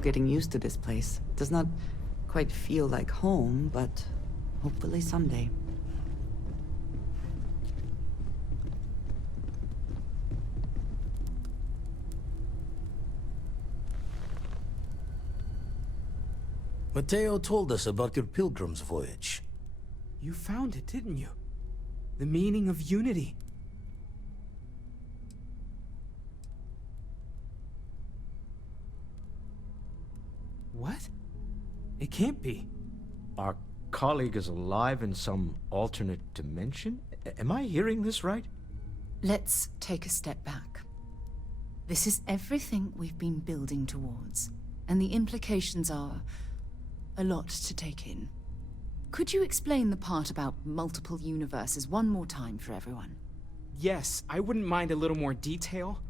still getting used to this place. It does not quite feel like home, but hopefully someday. Mateo told us about your pilgrim's voyage. You found it, didn't you? The meaning of unity. What? It can't be. Our colleague is alive in some alternate dimension? Am I hearing this right? Let's take a step back. This is everything we've been building towards, and the implications are a lot to take in. Could you explain the part about multiple universes one more time for everyone? Yes, I wouldn't mind a little more detail.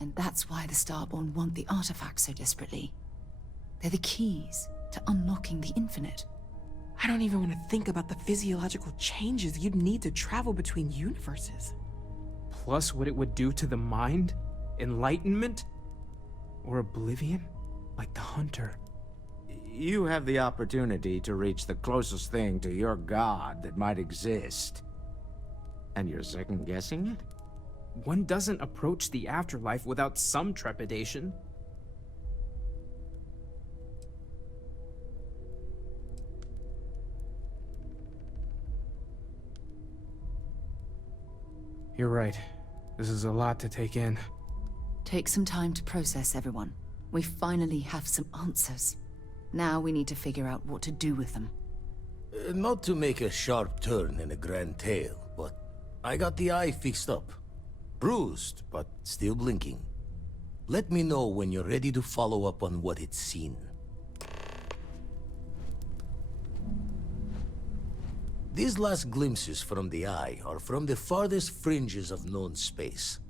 And that's why the Starborn want the artifacts so desperately. They're the keys to unlocking the infinite. I don't even want to think about the physiological changes you'd need to travel between universes. Plus what it would do to the mind? Enlightenment? Or oblivion? Like the Hunter. You have the opportunity to reach the closest thing to your god that might exist. And you're second-guessing it? One doesn't approach the afterlife without some trepidation. You're right. This is a lot to take in. Take some time to process, everyone. We finally have some answers. Now we need to figure out what to do with them. Not to make a sharp turn in a grand tale, but I got the eye fixed up. Bruised, but still blinking. Let me know when you're ready to follow up on what it's seen. These last glimpses from the eye are from the farthest fringes of known space.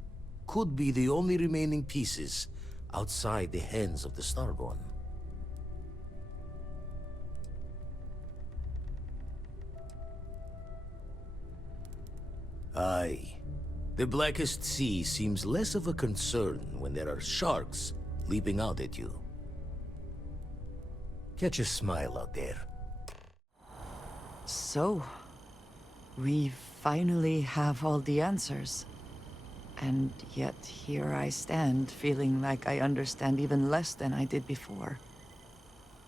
Could be the only remaining pieces outside the hands of the Starborn. Aye. The Blackest Sea seems less of a concern when there are sharks leaping out at you. Catch a smile out there. So, we finally have all the answers. And yet here I stand, feeling like I understand even less than I did before.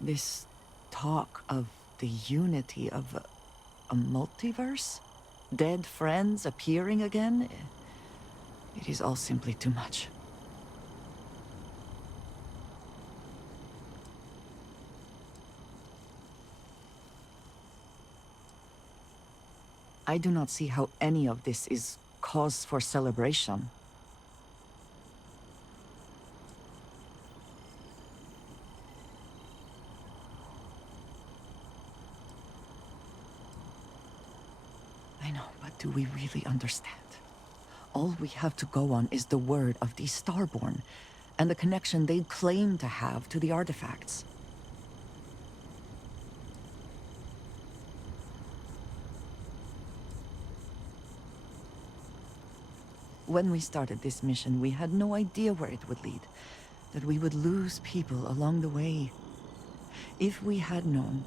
This talk of the unity of a multiverse? Dead friends appearing again? It is all simply too much. I do not see how any of this is cause for celebration. I know, but do we really understand? All we have to go on is the word of the Starborn, and the connection they claim to have to the artifacts. When we started this mission, we had no idea where it would lead, that we would lose people along the way. If we had known,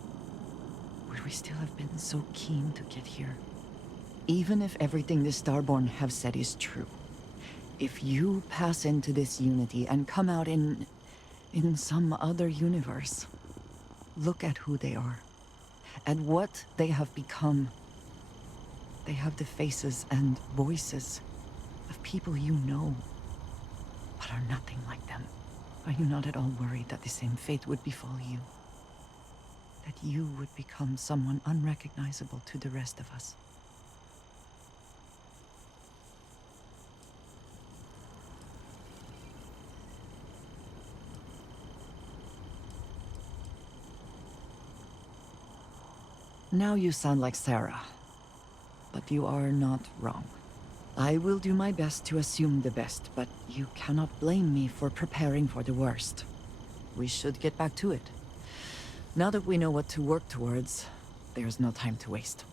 would we still have been so keen to get here? Even if everything the Starborn have said is true, if you pass into this unity and come out in some other universe, look at who they are, at what they have become. They have the faces and voices of people you know, but are nothing like them. Are you not at all worried that the same fate would befall you? That you would become someone unrecognizable to the rest of us? Now you sound like Sarah, but you are not wrong. I will do my best to assume the best, but you cannot blame me for preparing for the worst. We should get back to it. Now that we know what to work towards, there's no time to waste.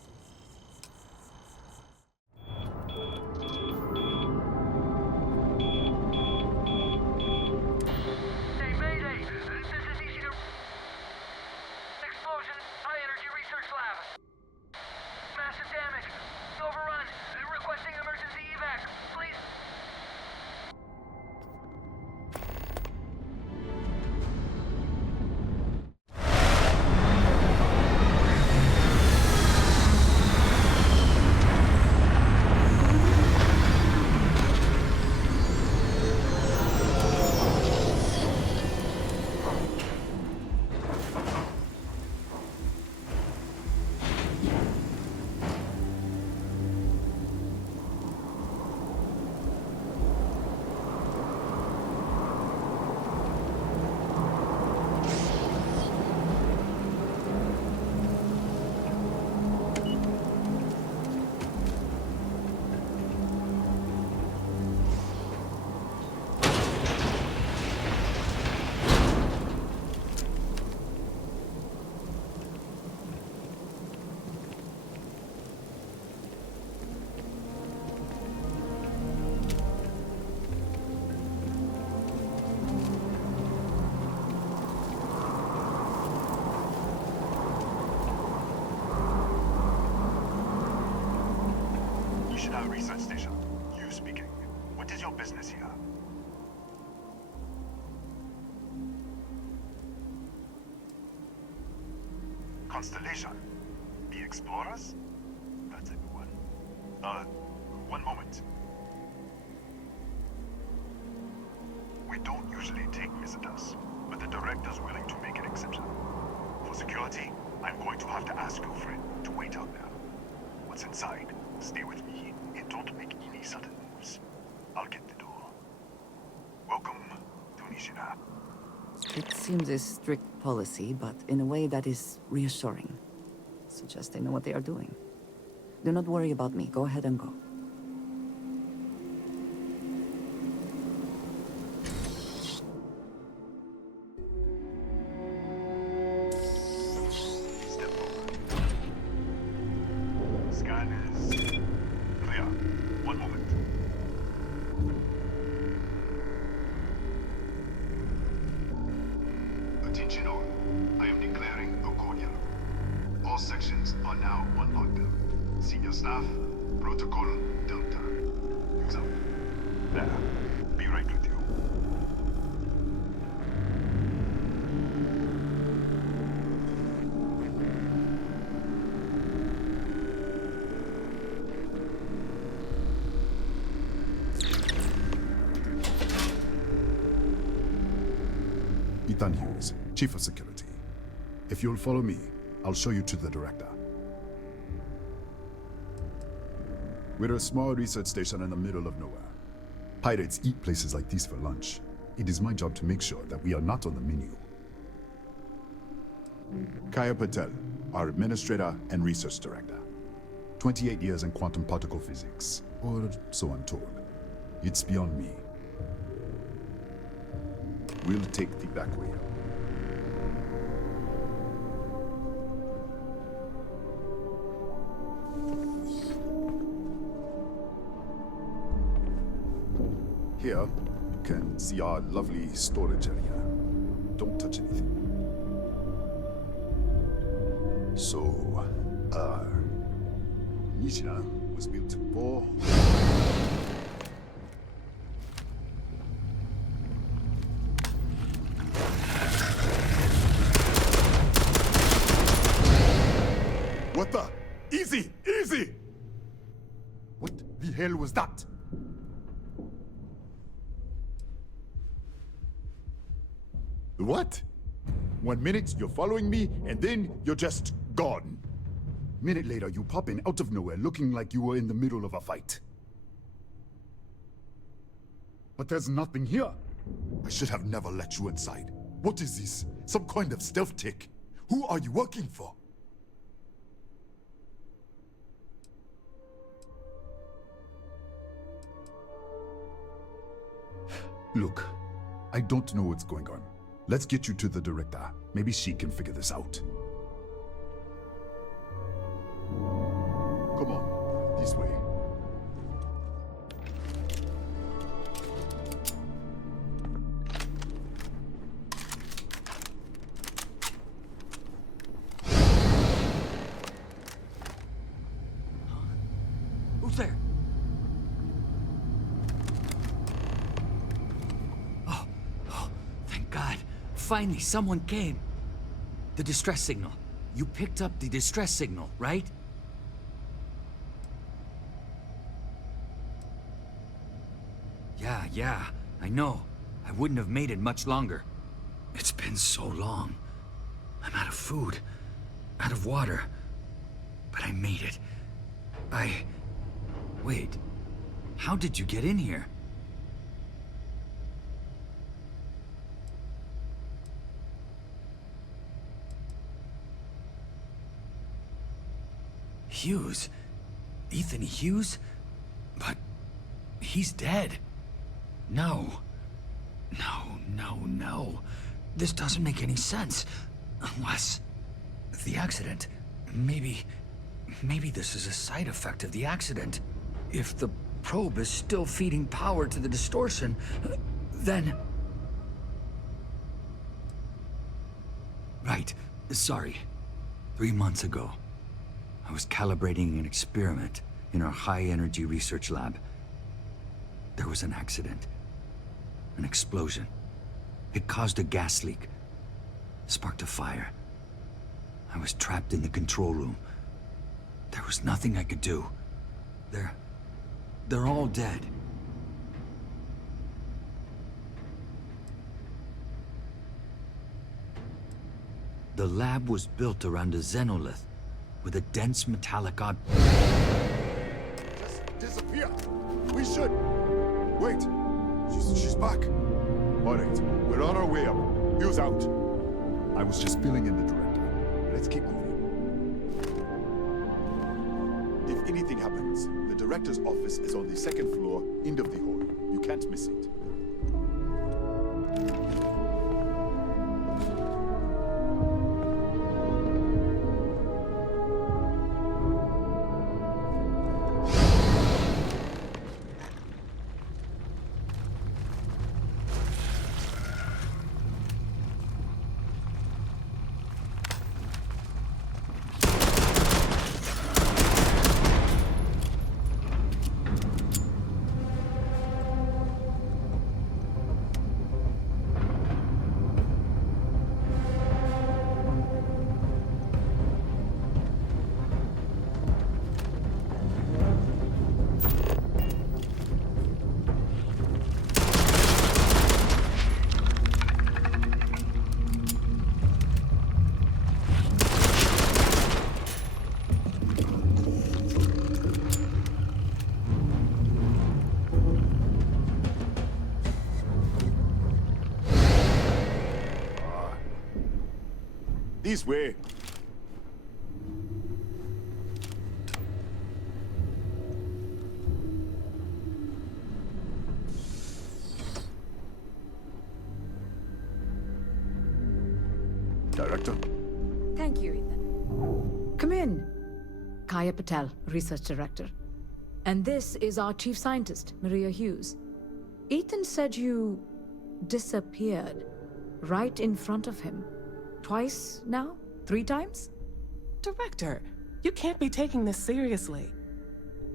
Explosion, high energy research lab. Massive damage. Overrun. Requesting emergency evac. Please. Research station. You speaking. What is your business here? Constellation. The Explorers? That's a new one. One moment. We don't usually take visitors, but the director's willing to make an exception. For security, I'm going to have to ask your friend to wait out there. What's inside? Stay with me and don't make any sudden moves. I'll get the door. Welcome to Nishina. It seems a strict policy, but in a way that is reassuring. Suggests they know what they are doing. Do not worry about me. Go ahead and go. Step forward. Scan is clear. One moment. Attention all. I am declaring a cordial. All sections are now on lockdown. Senior staff, protocol Delta. Use out. There. Be right with you. Ethan Hughes, Chief of Security. If you'll follow me, I'll show you to the director. We're a small research station in the middle of nowhere. Pirates eat places like these for lunch. It is my job to make sure that we are not on the menu. Kaya Patel, our administrator and research director. 28 years in quantum particle physics, or so I'm told. It's beyond me. We'll take the back way out. Here, you can see our lovely storage area. Don't touch anything. So, Nishina was built for... What the? Easy! Easy! What the hell was that? What? 1 minute you're following me, and then you're just gone. Minute later, you pop in out of nowhere looking like you were in the middle of a fight. But there's nothing here. I should have never let you inside. What is this? Some kind of stealth tick? Who are you working for? Look, I don't know what's going on. Let's get you to the director. Maybe she can figure this out. Come on, this way. Who's there? Oh, thank God. Finally, someone came. The distress signal. You picked up the distress signal, right? Yeah, I know. I wouldn't have made it much longer. It's been so long. I'm out of food, out of water. But I made it. Wait. How did you get in here? Hughes? Ethan Hughes? But he's dead. No. No. This doesn't make any sense. Unless... the accident. Maybe this is a side effect of the accident. If the probe is still feeding power to the distortion, then... Right. Sorry. 3 months ago, I was calibrating an experiment in our high-energy research lab. There was an accident. An explosion. It caused a gas leak. Sparked a fire. I was trapped in the control room. There was nothing I could do. They're all dead. The lab was built around a xenolith with a dense metallic object. Just disappear. We should. Wait. She's back. All right, we're on our way up. Hughes out. I was just filling in the director. Let's keep moving. If anything happens, the director's office is on the second floor, end of the hall. You can't miss it. This way. Director. Thank you, Ethan. Come in. Kaya Patel, Research Director. And this is our Chief Scientist, Maria Hughes. Ethan said you disappeared right in front of him. Twice now? 3 times? Director, you can't be taking this seriously.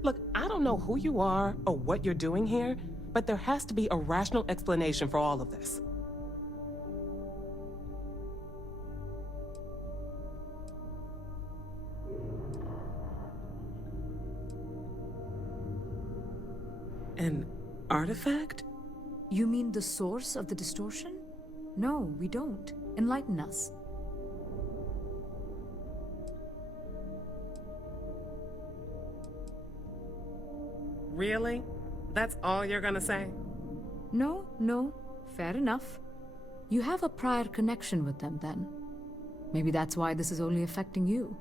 Look, I don't know who you are or what you're doing here, but there has to be a rational explanation for all of this. An artifact? You mean the source of the distortion? No, we don't. Enlighten us. Really? That's all you're gonna say? No. Fair enough. You have a prior connection with them then. Maybe that's why this is only affecting you.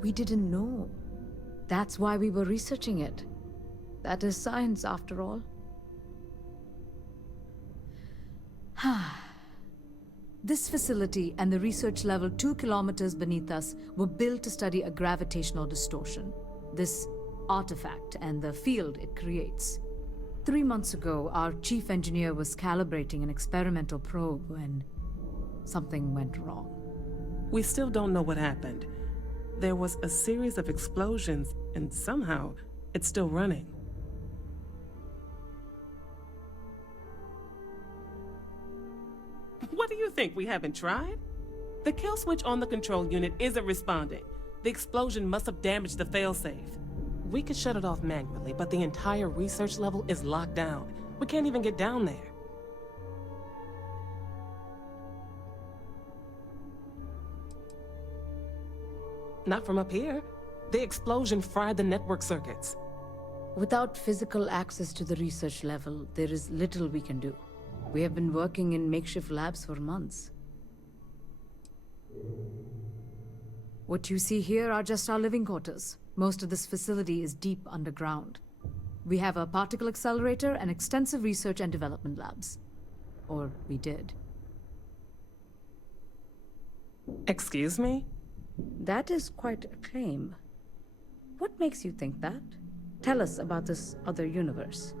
We didn't know. That's why we were researching it. That is science, after all. This facility and the research level 2 kilometers beneath us were built to study a gravitational distortion, this artifact and the field it creates. 3 months ago, our chief engineer was calibrating an experimental probe when something went wrong. We still don't know what happened. There was a series of explosions, and somehow it's still running. What do you think? We haven't tried? The kill switch on the control unit isn't responding. The explosion must have damaged the failsafe. We could shut it off manually, but the entire research level is locked down. We can't even get down there. Not from up here. The explosion fried the network circuits. Without physical access to the research level, there is little we can do. We have been working in makeshift labs for months. What you see here are just our living quarters. Most of this facility is deep underground. We have a particle accelerator and extensive research and development labs. Or we did. Excuse me? That is quite a claim. What makes you think that? Tell us about this other universe.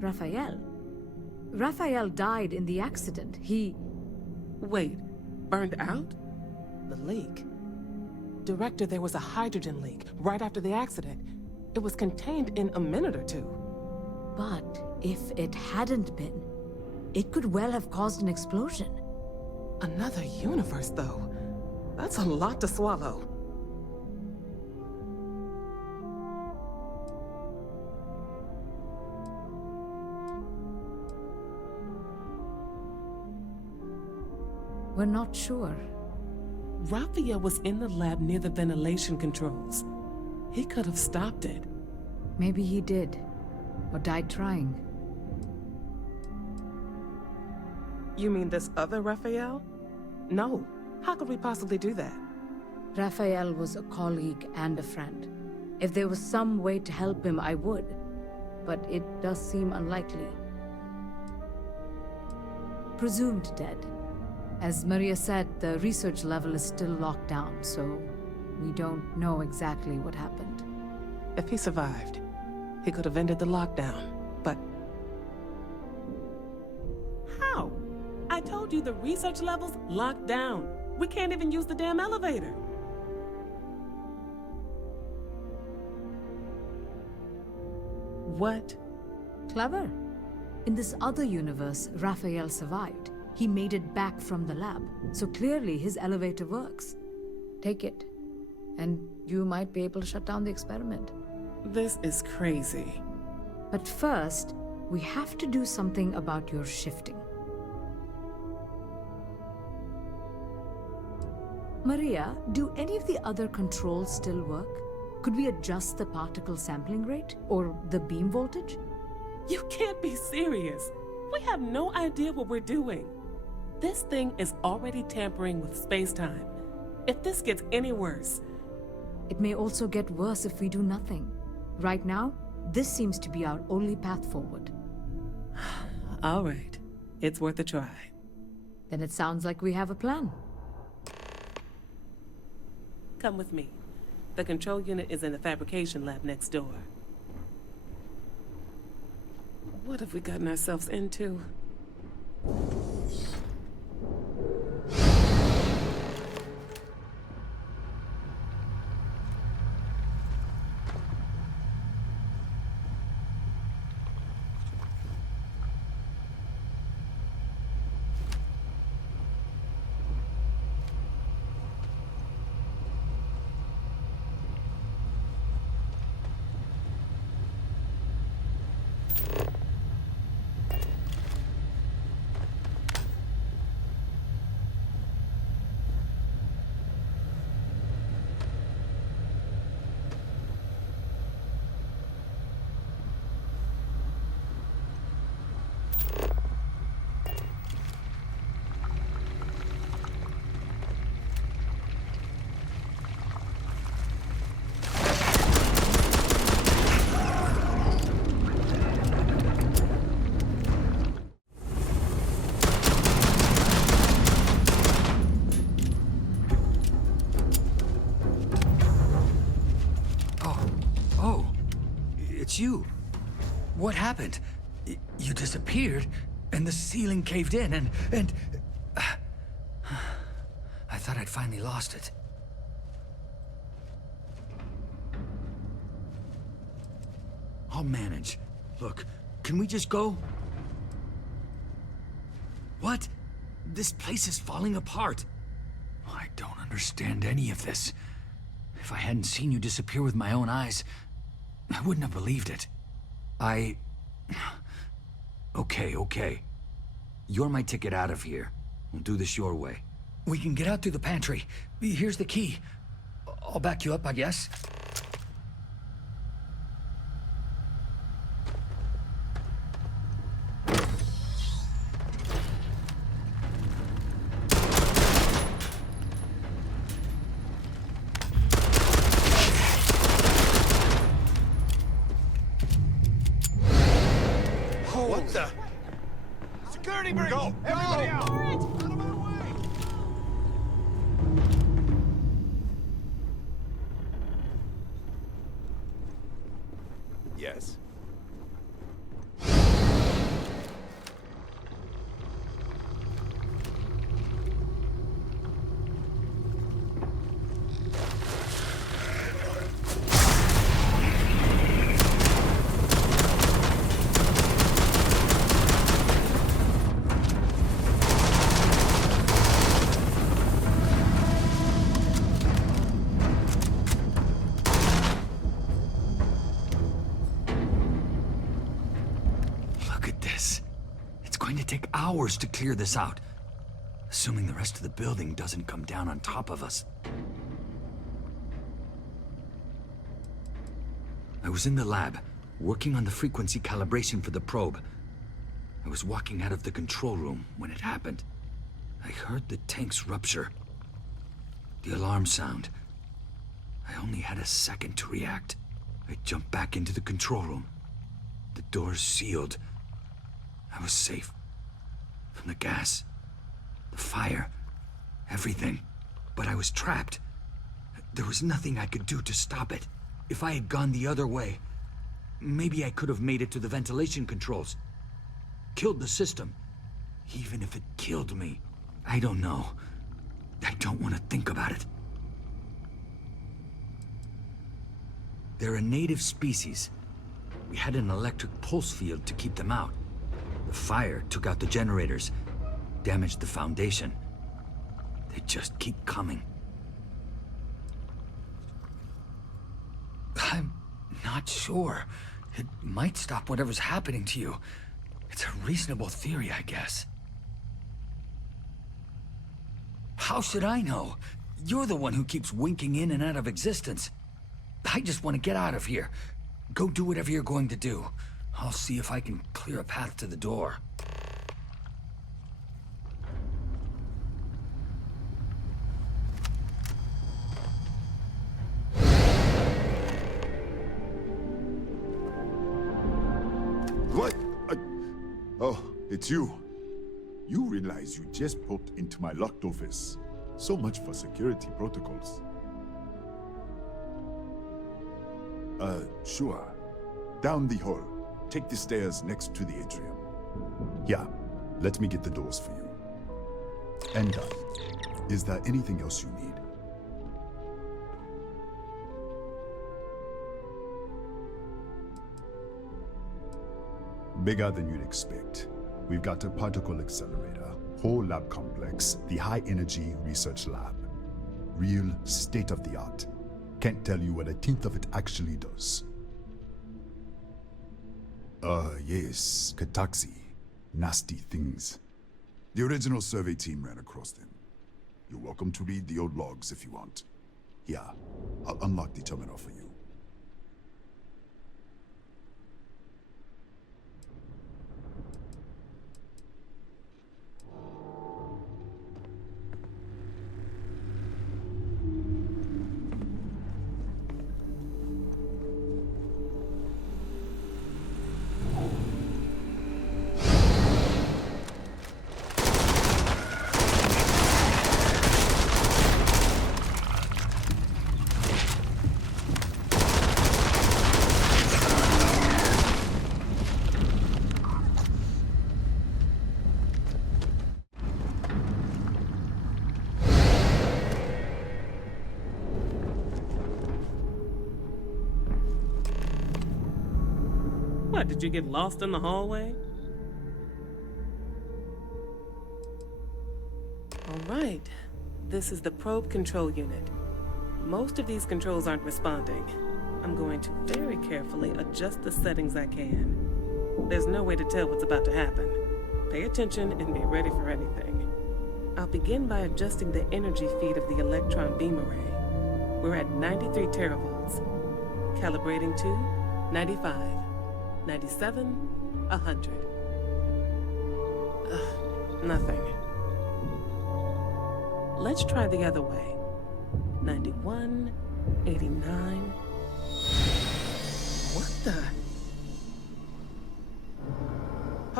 Raphael. Raphael died in the accident. He... Wait, burned out? The leak. Director, there was a hydrogen leak right after the accident. It was contained in a minute or two. But if it hadn't been, it could well have caused an explosion. Another universe, though. That's a lot to swallow. We're not sure. Raphael was in the lab near the ventilation controls. He could have stopped it. Maybe he did, or died trying. You mean this other Raphael? No. How could we possibly do that? Raphael was a colleague and a friend. If there was some way to help him, I would. But it does seem unlikely. Presumed dead. As Maria said, the research level is still locked down, so we don't know exactly what happened. If he survived, he could have ended the lockdown, but... How? I told you the research level's locked down. We can't even use the damn elevator. What? Clever. In this other universe, Raphael survived. He made it back from the lab, so clearly his elevator works. Take it, and you might be able to shut down the experiment. This is crazy. But first, we have to do something about your shifting. Maria, do any of the other controls still work? Could we adjust the particle sampling rate, or the beam voltage? You can't be serious. We have no idea what we're doing. This thing is already tampering with space-time. If this gets any worse... It may also get worse if we do nothing. Right now, this seems to be our only path forward. All right. It's worth a try. Then it sounds like we have a plan. Come with me. The control unit is in the fabrication lab next door. What have we gotten ourselves into? Oh, it's you. What happened? You disappeared, and the ceiling caved in, and... I thought I'd finally lost it. I'll manage. Look, can we just go? What? This place is falling apart. I don't understand any of this. If I hadn't seen you disappear with my own eyes, I wouldn't have believed it. Okay. You're my ticket out of here. We'll do this your way. We can get out through the pantry. Here's the key. I'll back you up, I guess. What the? Security breach! Go! Everybody out! Out of my way! Yes. Look at this. It's going to take hours to clear this out. Assuming the rest of the building doesn't come down on top of us. I was in the lab, working on the frequency calibration for the probe. I was walking out of the control room when it happened. I heard the tanks rupture. The alarm sound. I only had a second to react. I jumped back into the control room. The doors sealed. I was safe. From the gas, the fire, everything. But I was trapped. There was nothing I could do to stop it. If I had gone the other way, maybe I could have made it to the ventilation controls. Killed the system. Even if it killed me. I don't know. I don't want to think about it. They're a native species. We had an electric pulse field to keep them out. The fire took out the generators, damaged the foundation. They just keep coming. I'm not sure. It might stop whatever's happening to you. It's a reasonable theory, I guess. How should I know? You're the one who keeps winking in and out of existence. I just want to get out of here. Go do whatever you're going to do. I'll see if I can clear a path to the door. What? Oh, it's you. You realize you just poked into my locked office. So much for security protocols. Sure. Down the hall. Take the stairs next to the atrium. Yeah, let me get the doors for you. And done. Is there anything else you need? Bigger than you'd expect. We've got a particle accelerator, whole lab complex, the high energy research lab. Real state-of-the-art. Can't tell you what a tenth of it actually does. Yes, Kataxi. Nasty things. The original survey team ran across them. You're welcome to read the old logs if you want. Yeah, I'll unlock the terminal for you. What, did you get lost in the hallway? All right. This is the probe control unit. Most of these controls aren't responding. I'm going to very carefully adjust the settings I can. There's no way to tell what's about to happen. Pay attention and be ready for anything. I'll begin by adjusting the energy feed of the electron beam array. We're at 93 teravolts. Calibrating to 95, 97, 100. Nothing. Let's try the other way. 91, 89. What the?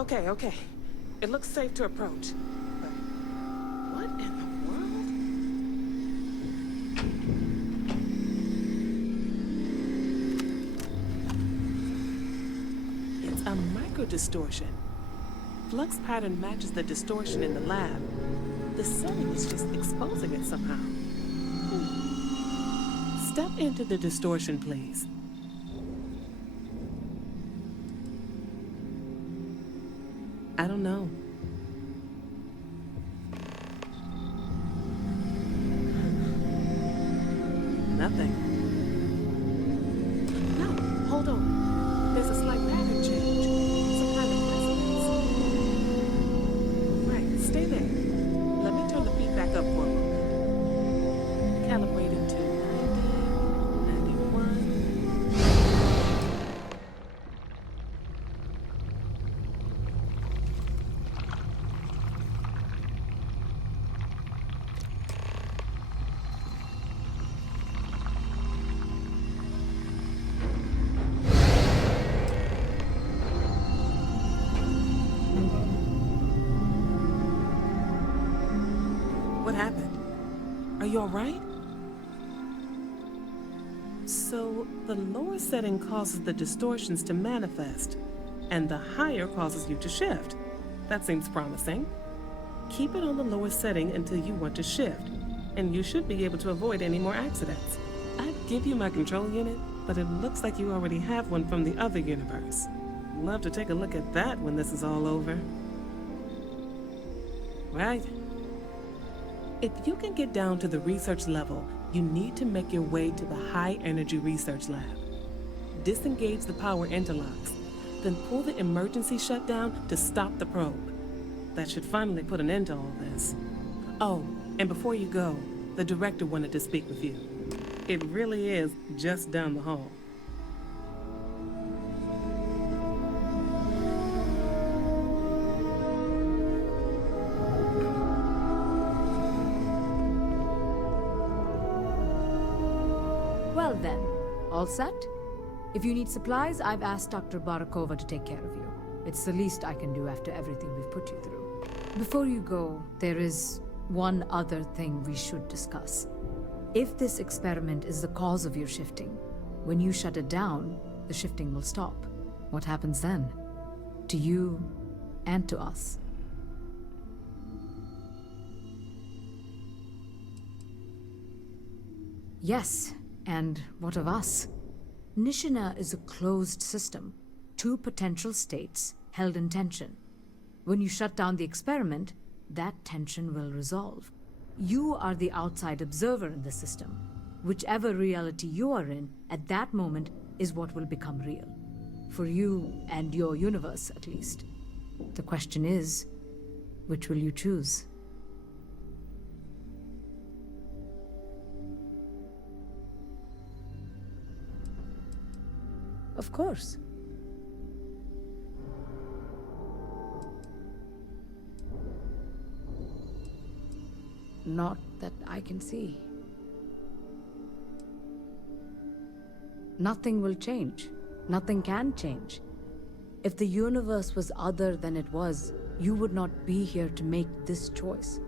Okay. It looks safe to approach. But what in the world? It's a micro-distortion. Flux pattern matches the distortion in the lab. The setting is just exposing it somehow. Step into the distortion, please. I don't know. Nothing. No, hold on. There's a slight pattern change. Some kind of resonance. Right, stay there. Let me turn the feed back up for a moment. Calibrating to 90, 91. What happened? Are you all right? So, the lower setting causes the distortions to manifest, and the higher causes you to shift. That seems promising. Keep it on the lower setting until you want to shift, and you should be able to avoid any more accidents. I'd give you my control unit, but it looks like you already have one from the other universe. Love to take a look at that when this is all over. Right? If you can get down to the research level, you need to make your way to the high energy research lab. Disengage the power interlocks, then pull the emergency shutdown to stop the probe. That should finally put an end to all this. Oh, and before you go, the director wanted to speak with you. It really is just down the hall. Well then, all set? If you need supplies, I've asked Dr. Barakova to take care of you. It's the least I can do after everything we've put you through. Before you go, there is one other thing we should discuss. If this experiment is the cause of your shifting, when you shut it down, the shifting will stop. What happens then? To you and to us. Yes, and what of us? Nishina is a closed system. Two potential states held in tension. When you shut down the experiment, that tension will resolve. You are the outside observer in the system. Whichever reality you are in, at that moment, is what will become real. For you and your universe, at least. The question is, which will you choose? Of course. Not that I can see. Nothing will change. Nothing can change. If the universe was other than it was, you would not be here to make this choice.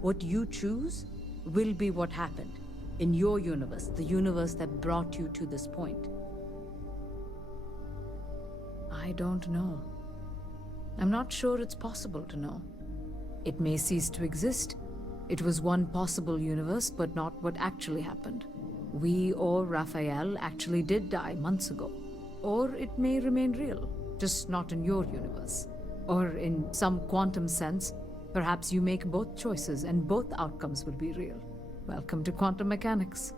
What you choose will be what happened in your universe, the universe that brought you to this point. I don't know. I'm not sure it's possible to know. It may cease to exist. It was one possible universe, but not what actually happened. We or Raphael actually did die months ago. Or it may remain real. just not in your universe. Or in some quantum sense, perhaps you make both choices and both outcomes will be real. Welcome to quantum mechanics.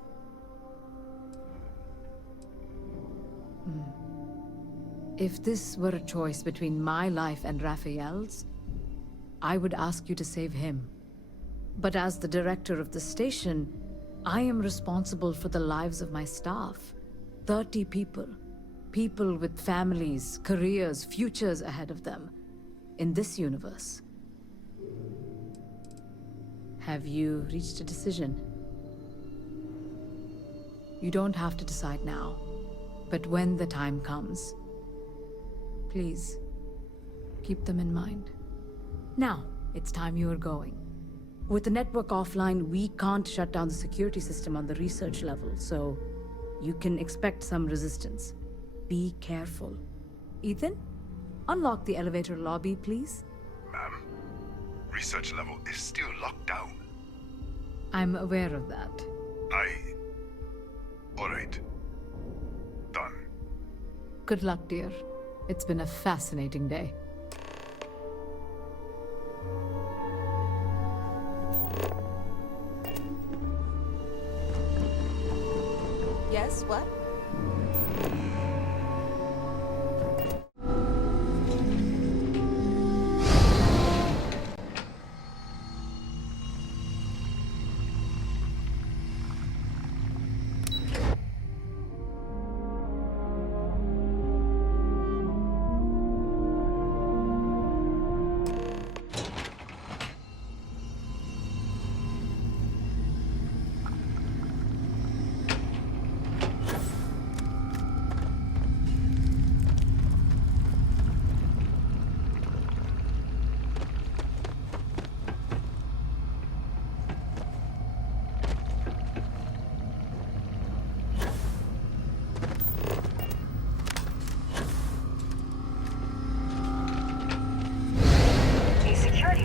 If this were a choice between my life and Raphael's, I would ask you to save him. But as the director of the station, I am responsible for the lives of my staff. 30 people. People with families, careers, futures ahead of them. In this universe. Have you reached a decision? You don't have to decide now. But when the time comes, please, keep them in mind. Now, it's time you are going. With the network offline, we can't shut down the security system on the research level, so you can expect some resistance. Be careful. Ethan, unlock the elevator lobby, please. Ma'am, research level is still locked down. I'm aware of that. All right. Done. Good luck, dear. It's been a fascinating day. Yes, what?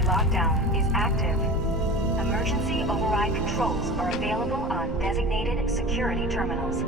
Lockdown is active. Emergency override controls are available on designated security terminals.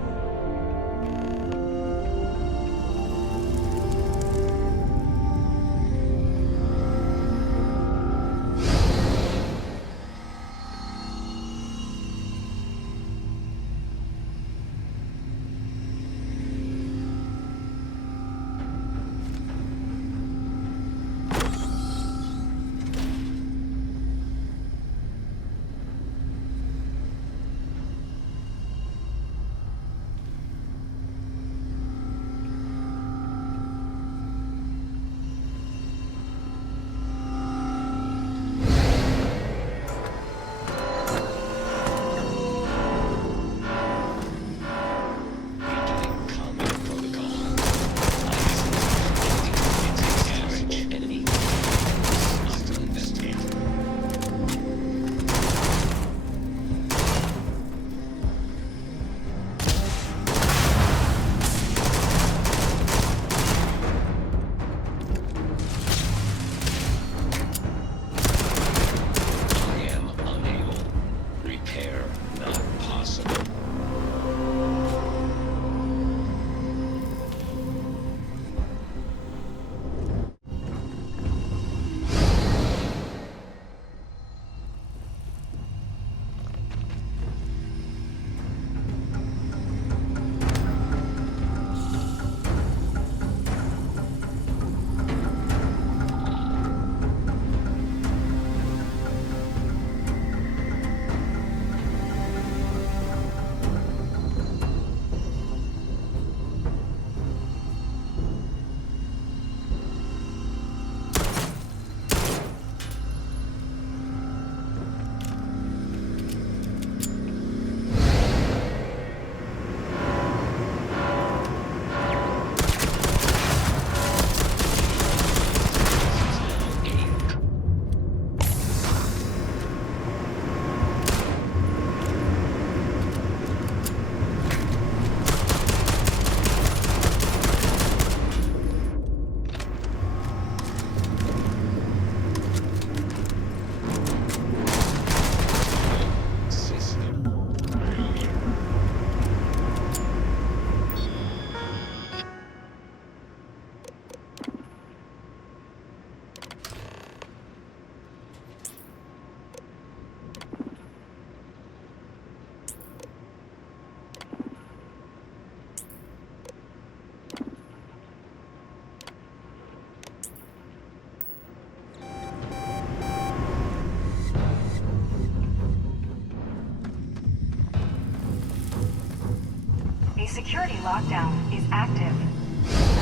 security lockdown is active.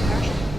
Emergency.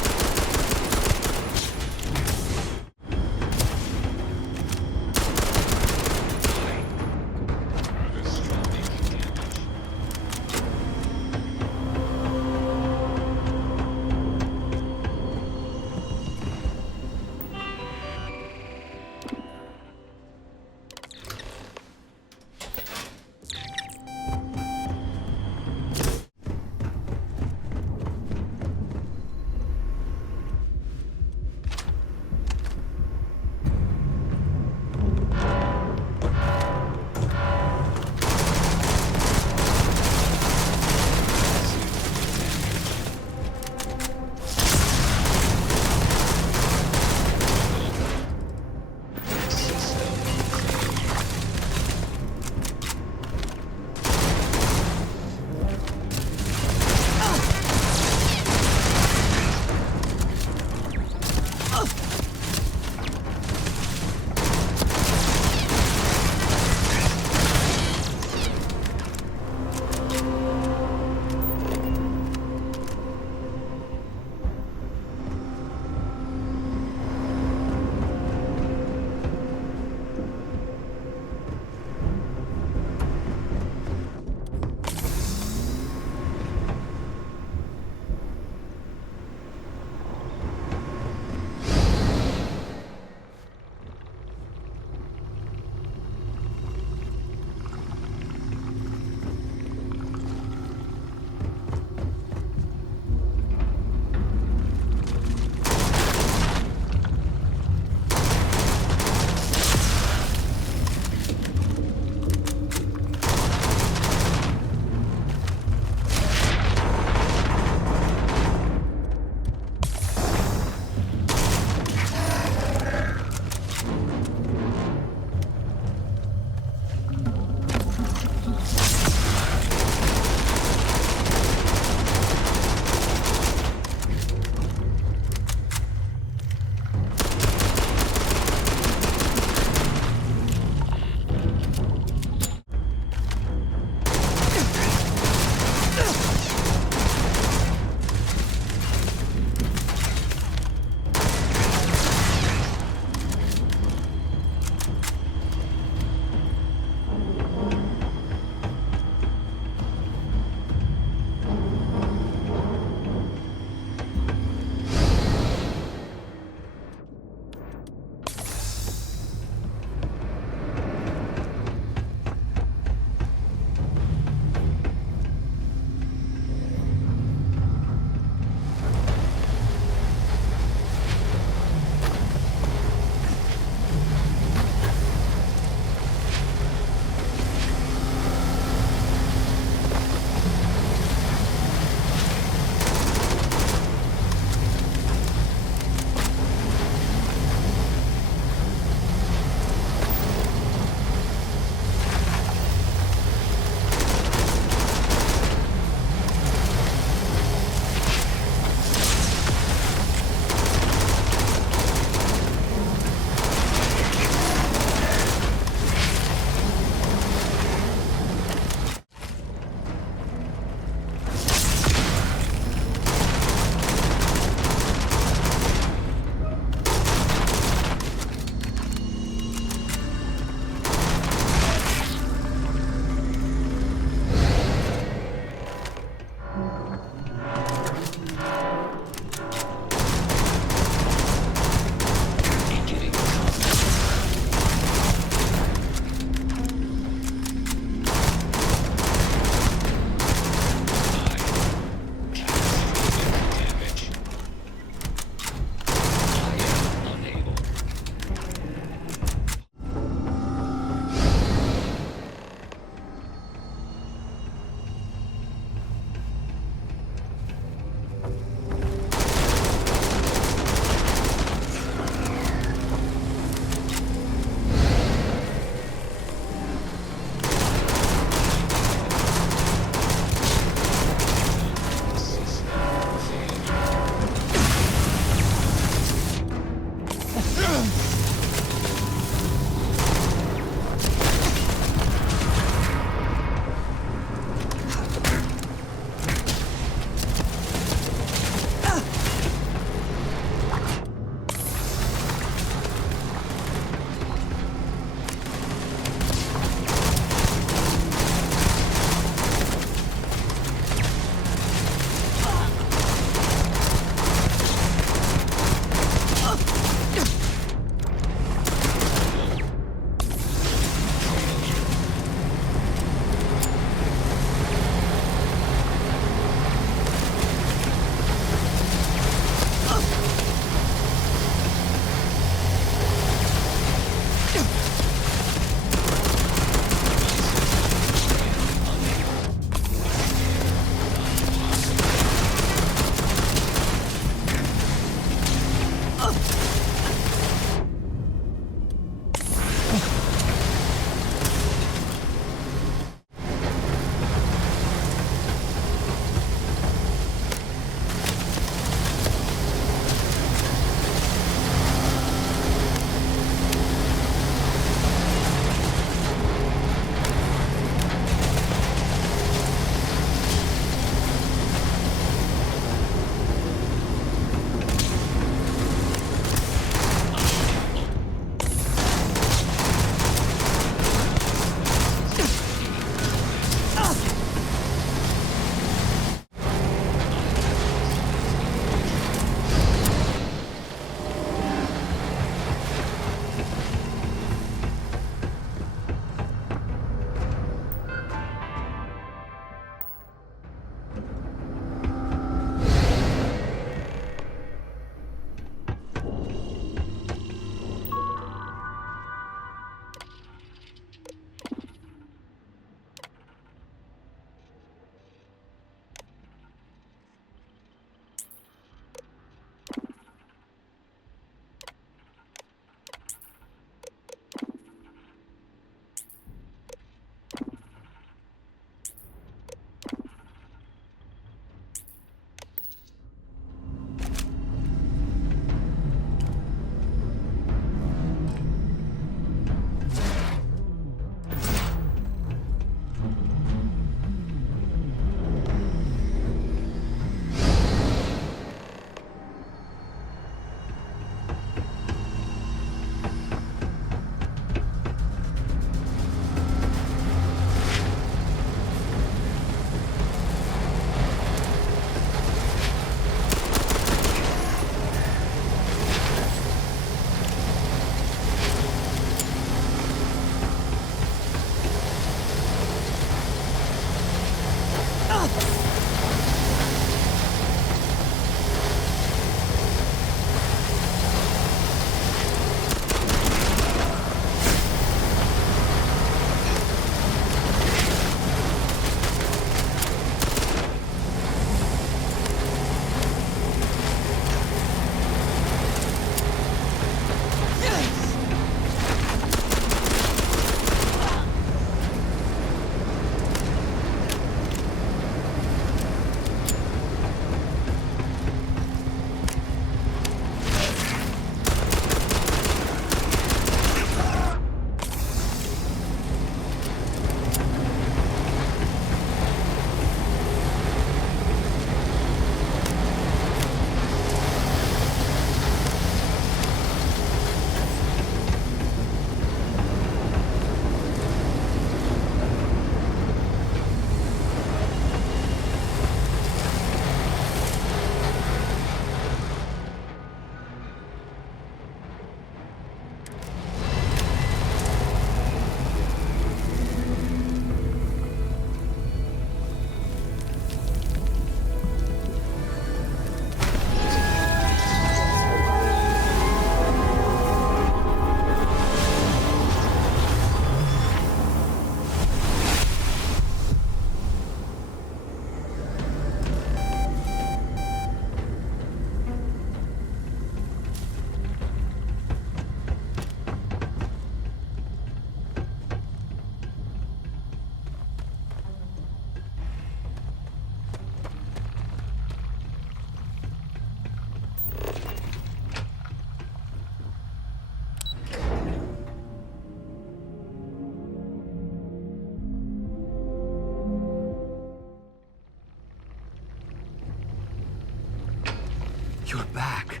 You're back.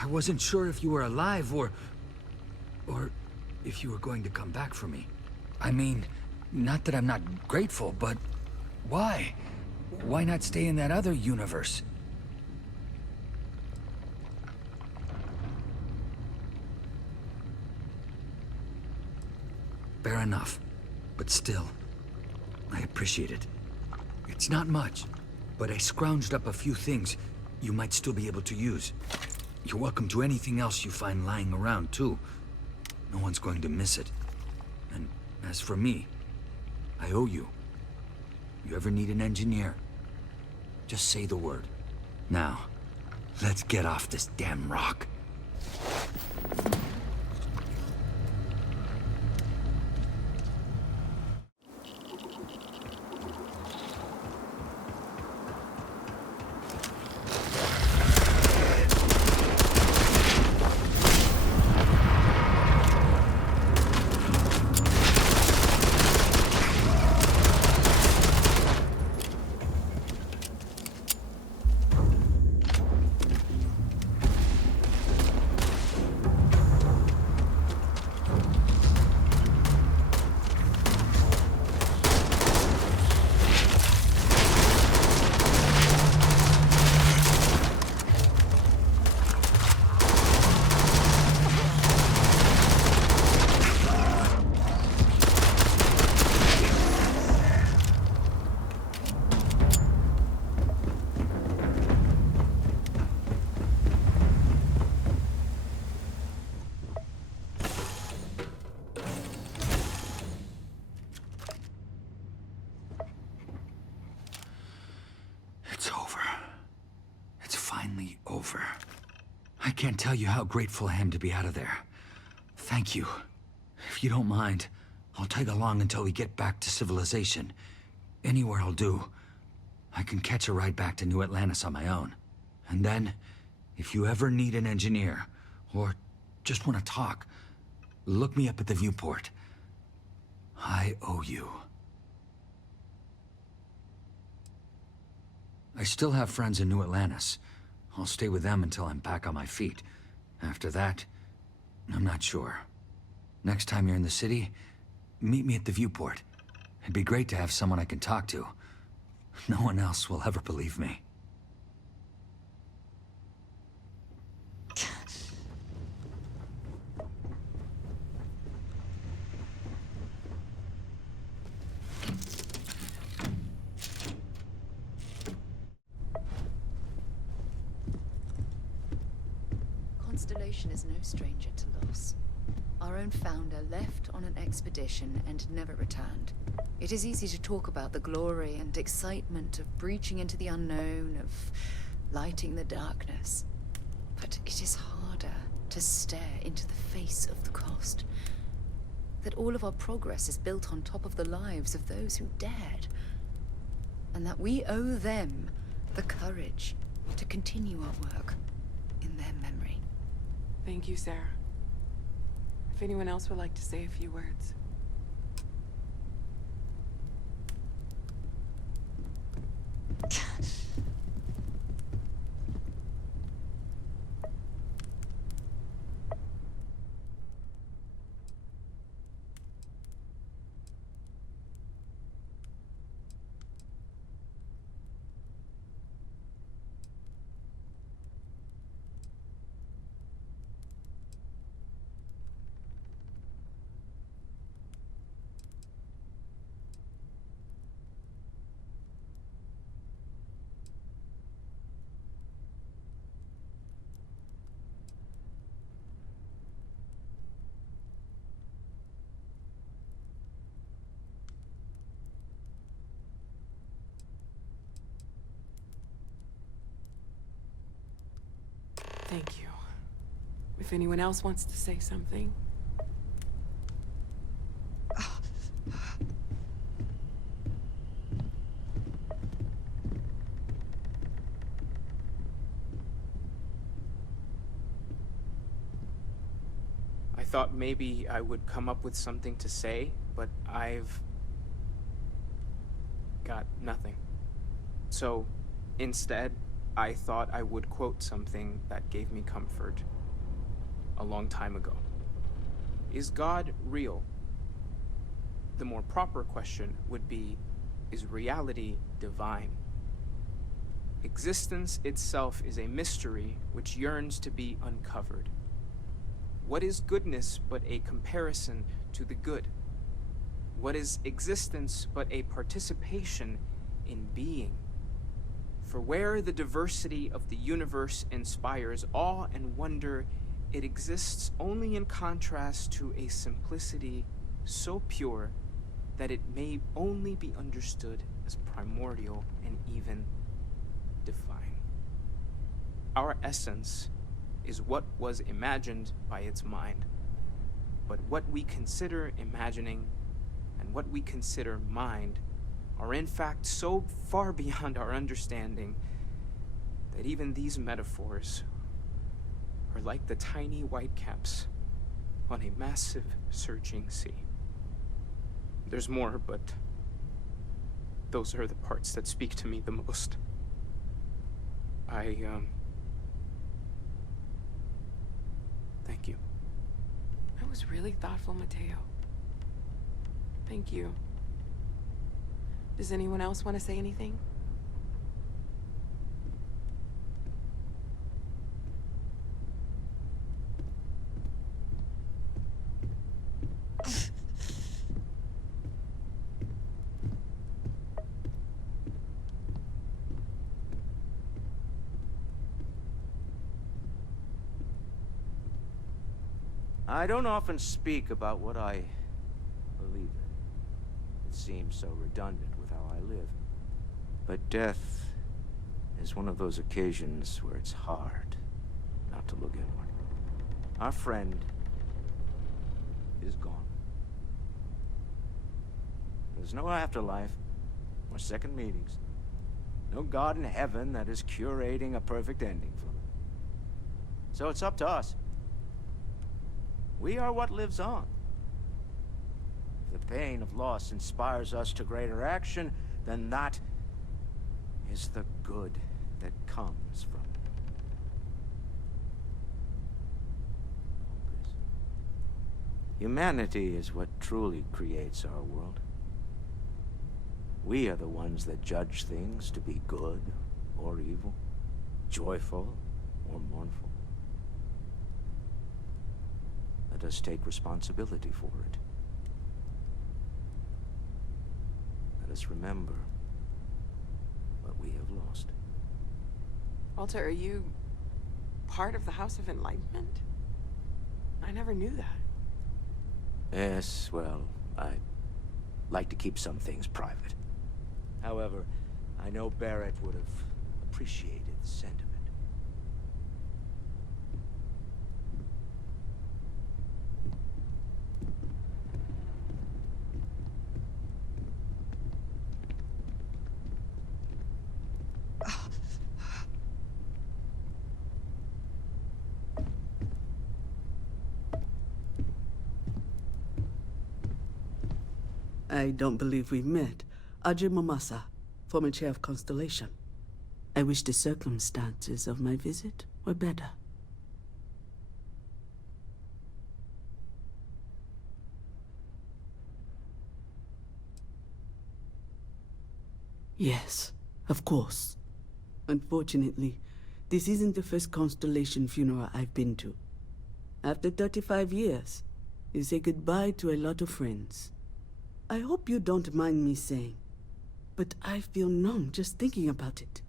I wasn't sure if you were alive or if you were going to come back for me. I mean, not that I'm not grateful, but why? Why not stay in that other universe? Fair enough. But still, I appreciate it. It's not much, but I scrounged up a few things you might still be able to use. You're welcome to anything else you find lying around, too. No one's going to miss it. And as for me, I owe you. You ever need an engineer? Just say the word. Now, let's get off this damn rock. It's over. It's finally over. I can't tell you how grateful I am to be out of there. Thank you. If you don't mind, I'll tag along until we get back to civilization. Anywhere will do. I can catch a ride back to New Atlantis on my own. And then, if you ever need an engineer, or just want to talk, look me up at the viewport. I owe you. I still have friends in New Atlantis. I'll stay with them until I'm back on my feet. After that, I'm not sure. Next time you're in the city, meet me at the viewport. It'd be great to have someone I can talk to. No one else will ever believe me. Constellation is no stranger to loss. Our own founder left on an expedition and never returned. It is easy to talk about the glory and excitement of breaching into the unknown, of lighting the darkness. But it is harder to stare into the face of the cost. That all of our progress is built on top of the lives of those who dared. And that we owe them the courage to continue our work in their memory. Thank you, Sarah. If anyone else would like to say a few words. Thank you. If anyone else wants to say something. I thought maybe I would come up with something to say, but I've got nothing. So, instead, I thought I would quote something that gave me comfort a long time ago. Is God real? The more proper question would be, is reality divine? Existence itself is a mystery which yearns to be uncovered. What is goodness but a comparison to the good? What is existence but a participation in being? For where the diversity of the universe inspires awe and wonder, it exists only in contrast to a simplicity so pure that it may only be understood as primordial and even divine. Our essence is what was imagined by its mind, but what we consider imagining and what we consider mind are in fact so far beyond our understanding that even these metaphors are like the tiny whitecaps on a massive surging sea. There's more, but those are the parts that speak to me the most. Thank you. That was really thoughtful, Mateo. Thank you. Does anyone else want to say anything? I don't often speak about what I believe in. It seems so redundant with how I live. But death is one of those occasions where it's hard not to look inward. Our friend is gone. There's no afterlife, or second meetings. No God in heaven that is curating a perfect ending for them. So it's up to us. We are what lives on. If the pain of loss inspires us to greater action, then that is the good that comes from it. Humanity is what truly creates our world. We are the ones that judge things to be good or evil, joyful or mournful. Let us take responsibility for it. Let us remember what we have lost. Walter, are you part of the House of Enlightenment? I never knew that. Yes, well, I like to keep some things private. However, I know Barrett would have appreciated the sentiment. I don't believe we've met. Ajay Mamasa, former chair of Constellation. I wish the circumstances of my visit were better. Yes, of course. Unfortunately, this isn't the first Constellation funeral I've been to. After 35 years, you say goodbye to a lot of friends. I hope you don't mind me saying, but I feel numb just thinking about it.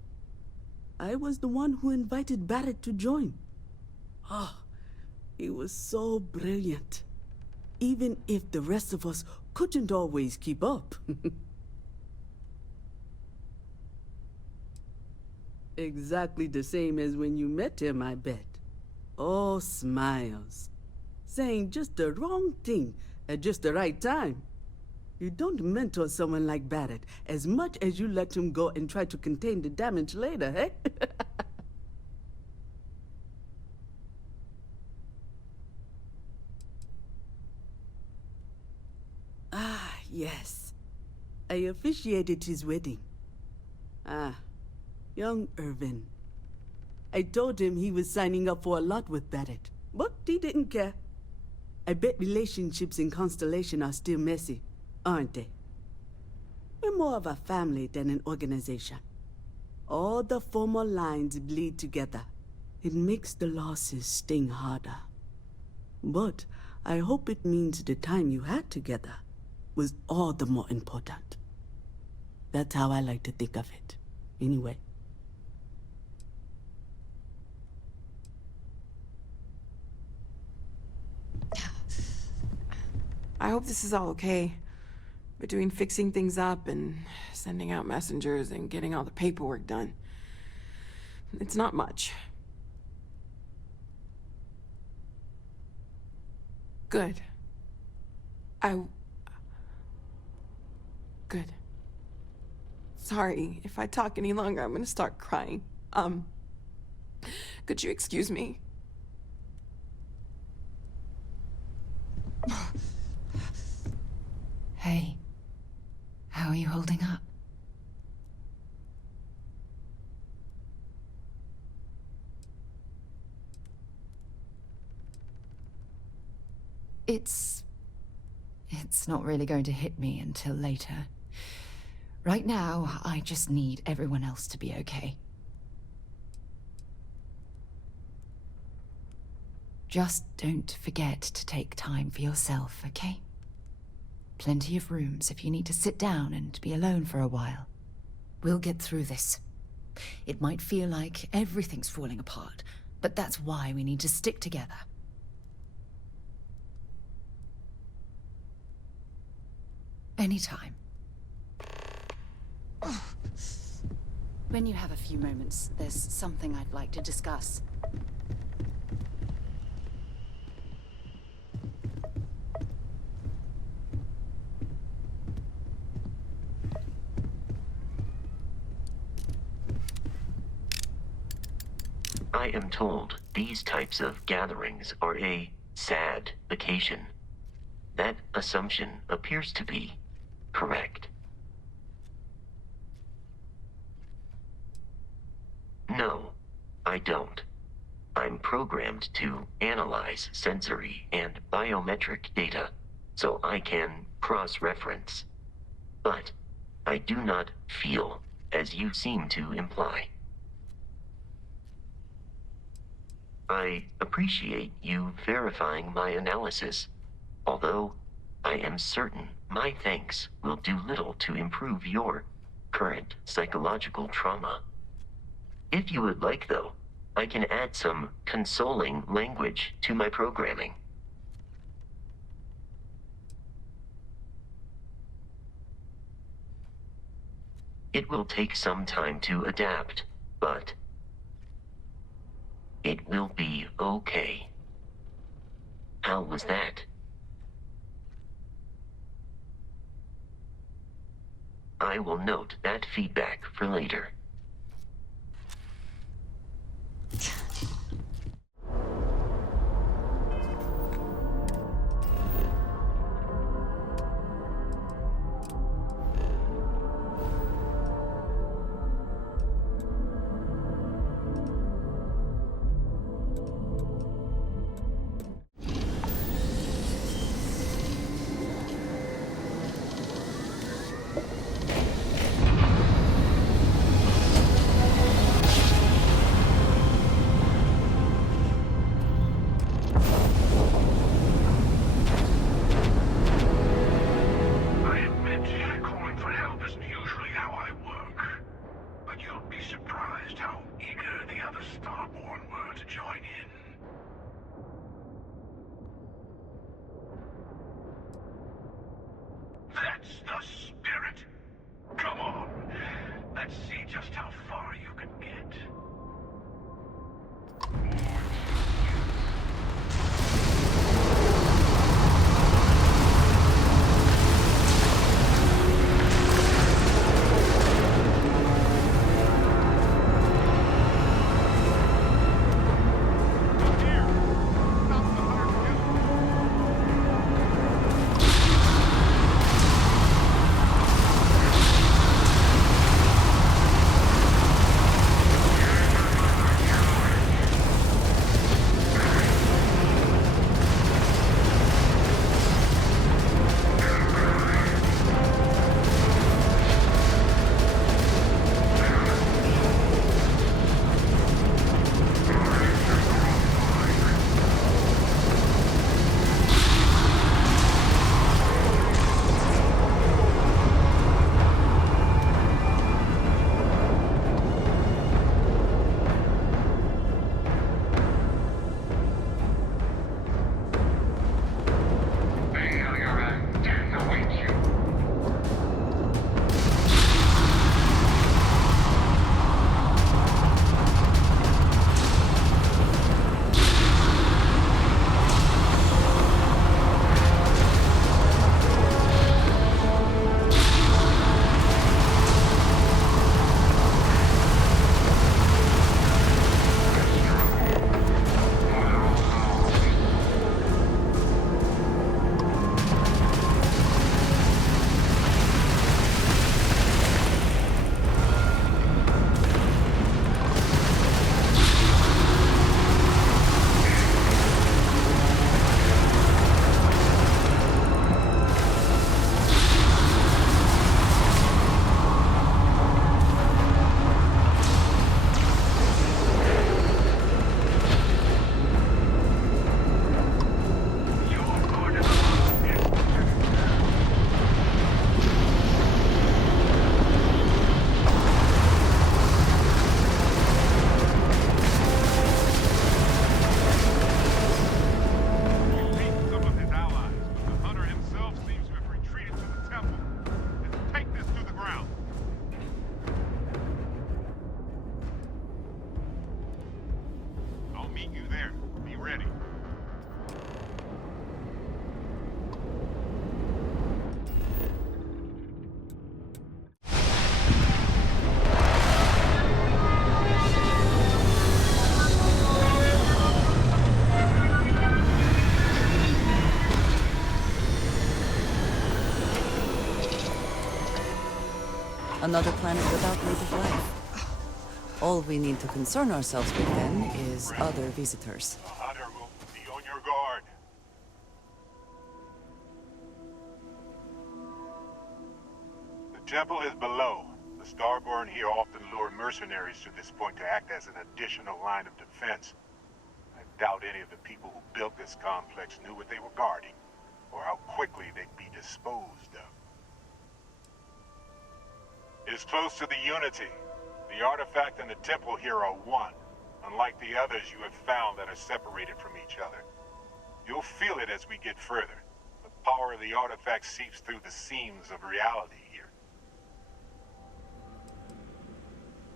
I was the one who invited Barrett to join. Oh, he was so brilliant. Even if the rest of us couldn't always keep up. Exactly the same as when you met him, I bet. Oh, smiles. Saying just the wrong thing at just the right time. You don't mentor someone like Barrett as much as you let him go and try to contain the damage later, eh? Ah, yes. I officiated his wedding. Ah, young Irvin. I told him he was signing up for a lot with Barrett, but he didn't care. I bet relationships in Constellation are still messy, aren't they? We're more of a family than an organization. All the former lines bleed together. It makes the losses sting harder. But I hope it means the time you had together was all the more important. That's how I like to think of it, anyway. I hope this is all okay. Between fixing things up and sending out messengers and getting all the paperwork done. It's not much. Good. Good. Sorry, if I talk any longer, I'm gonna start crying. Could you excuse me? Hey, how are you holding up? It's not really going to hit me until later. Right now, I just need everyone else to be okay. Just don't forget to take time for yourself, okay? Plenty of rooms if you need to sit down and be alone for a while. We'll get through this. It might feel like everything's falling apart, but that's why we need to stick together. Anytime. When you have a few moments, there's something I'd like to discuss. I am told these types of gatherings are a sad occasion. That assumption appears to be correct. No, I don't. I'm programmed to analyze sensory and biometric data, so I can cross-reference. But I do not feel, as you seem to imply. I appreciate you verifying my analysis, although I am certain my thanks will do little to improve your current psychological trauma. If you would like, though, I can add some consoling language to my programming. It will take some time to adapt, but it will be okay. How was that? I will note that feedback for later. meet you there. Be ready. Another planet without native life. All we need to concern ourselves with then is other visitors. The Hunter will be on your guard. The temple is below. The Starborn here often lure mercenaries to this point to act as an additional line of defense. I doubt any of the people who built this complex knew what they were guarding, or how quickly they'd be disposed of. It is close to the Unity. The artifact and the temple here are one, unlike the others you have found that are separated from each other. You'll feel it as we get further. The power of the artifact seeps through the seams of reality here.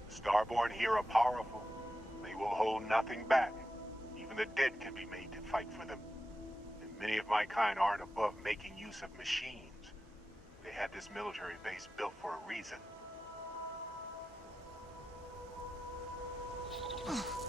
The Starborn here are powerful. They will hold nothing back. Even the dead can be made to fight for them. And many of my kind aren't above making use of machines. They had this military base built for a reason. Oh.